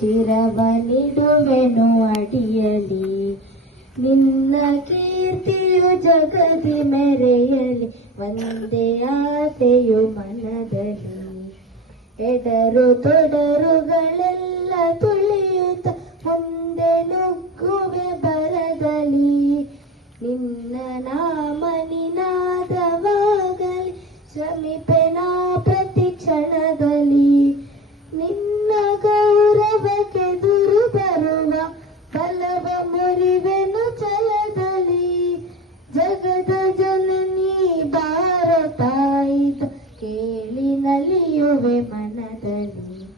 ಚಿರವನಿಡುವೆನು ಅಡಿಯಲಿ. ನಿನ್ನ ಕೀರ್ತಿಯು ಜಗದಿ ಮೆರೆಯಲಿ, ಒಂದೇ ಆಸೆಯು ಮನದಲ್ಲಿ. ಎಡರು ತೊಡರುಗಳೆಲ್ಲ ತುಳಿಯುತ್ತ ಮುಂದೆ ನುಗ್ಗುವೆ ಬರದಲ್ಲಿ. ನಿನ್ನ ನಾಮ ನಿನಾದವಾಗಲಿ, ಶ್ರಮಿಪೆನಾ ಪ್ರತಿ ಕ್ಷಣದಲ್ಲಿ. ನಿನ್ನ ಗೌರವಕ್ಕೆದುರು ಬರುವ ಬಲವ ಮುರಿವೆನು ಛಲದಲ್ಲಿ. ಜಗದ ಜನನಿ ಭಾರತಾಯಿತ ಕೇಳಿ ನಲಿಯುವೆ ಮನದಲ್ಲಿ.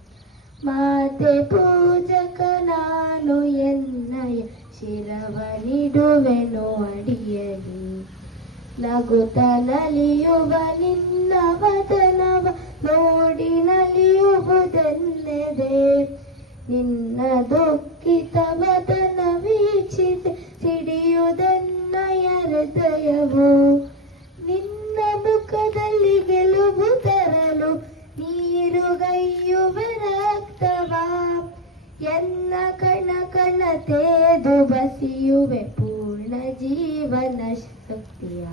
ಮಾತೆ ಪೂಜಕ ನಾನು ಎನ್ನಯ ಶಿರವನಿಡುವೆನು ಅಡಿಯಲಿ. ನಗುತ್ತ ನಲಿಯುವ ನಿನ್ನ ವದನವ ನೋಡಿ ನಲಿಯುವುದೆನ್ನೆದೆ. ನಿನ್ನ ದುಃಖಿತ ವದನ ವೀಕ್ಷಿಸಿ ಸಿಡಿಯುವುದನ್ನಯ ಹೃದಯವು. ನಿನ್ನ ಮುಖದಲ್ಲಿ ಗೆಲುವು ತರಲು ನೀರುಗೈಯುವ ರಕ್ತವ. ಎನ್ನ ಕಣ ಕಣ ತೇದು ಬಸಿಯುವೆ ಪೂರ್ಣ ಜೀವನ ಶಕ್ತಿಯ.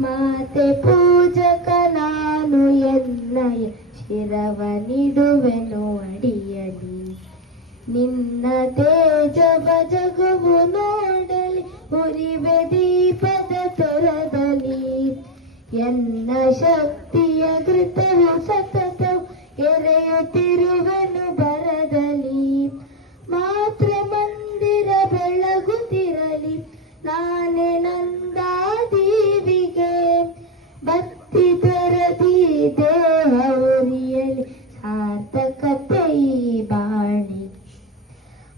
ಮಾತೆ ಪೂಜಕ ನಾನು ಎನ್ನಯ ಶಿರವನಿಡುವೆನು ಅಡಿಯಲಿ. ನಿನ್ನ ತೇಜವ ಜಗವು ನೋಡಲಿ, ಉರಿವೆ ದೀಪದ ತೊರದಲ್ಲಿ. ಎನ್ನ ಶಕ್ತಿಯ ಕೃತವು ಸತತವು ಎರೆಯುತ್ತಿರುವೆನು ಬರದಲ್ಲಿ. ಮಾತ್ರ ಮಂದಿರ ಬೆಳಗುತ್ತಿರಲಿ, ನಾನೇ ನಂದಾದೀವಿಗೆ. ಭಕ್ತಿ ತೊರದಿ ದೇಹ ಉರಿಯಲಿ, ಸಾರ್ಥಕತೆ ಈ ಬಾಣಿ.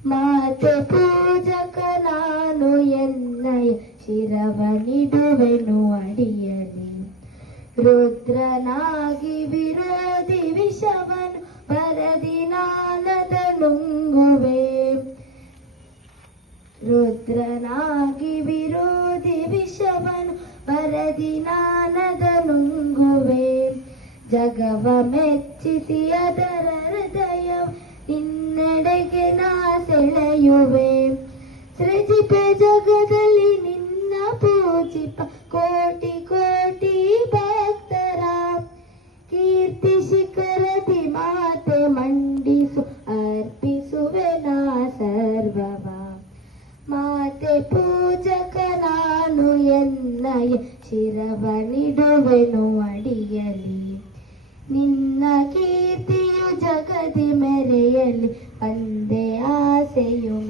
ಮಾತೆ ಪೂಜಕ ನಾನು ಎನ್ನಯ ಶಿರವನಿಡುವೆನು ಅಡಿಯಲಿ. ರುದ್ರನಾಗಿ ವಿರೋಧಿ ವಿಷವನು ಬರದಿ ನಾನದ ನುಂಗುವೆ. ರುದ್ರನಾಗಿ ವಿರೋಧಿ ವಿಷವನು ಬರದಿ ನಾನದ ನುಂಗುವೆ. ಜಗವ ಮೆಚ್ಚಿಸಿ ಅದರ ಹೃದಯ ನಿನ್ನೆಡೆಗೆ ನಾ ಸೆಳೆಯುವೆ. ಸೃಜಿಪೆ ಜಗದಲ್ಲಿ ನಿನ್ನ ಪೂಜಿಪ ಕೋಟಿ ಕೋಟಿ ಭಕ್ತರ. ಕೀರ್ತಿ ಶಿಖರದಿ ಮಾತೆ ಮಂಡಿಸು ಅರ್ಪಿಸುವೆ ನಾ ಸರ್ವವ. ಮಾತೆ ಪೂಜಕ ನಾನು ಎನ್ನಯ ಶಿರವನಿಡುವೆನು ಅಡಿಯಲಿ. ನಿನ್ನ ಕೀರ್ತಿಯು ಜಗದಿ ಮೆರೆಯಲಿ, ಒಂದೇ ಆಸೆಯು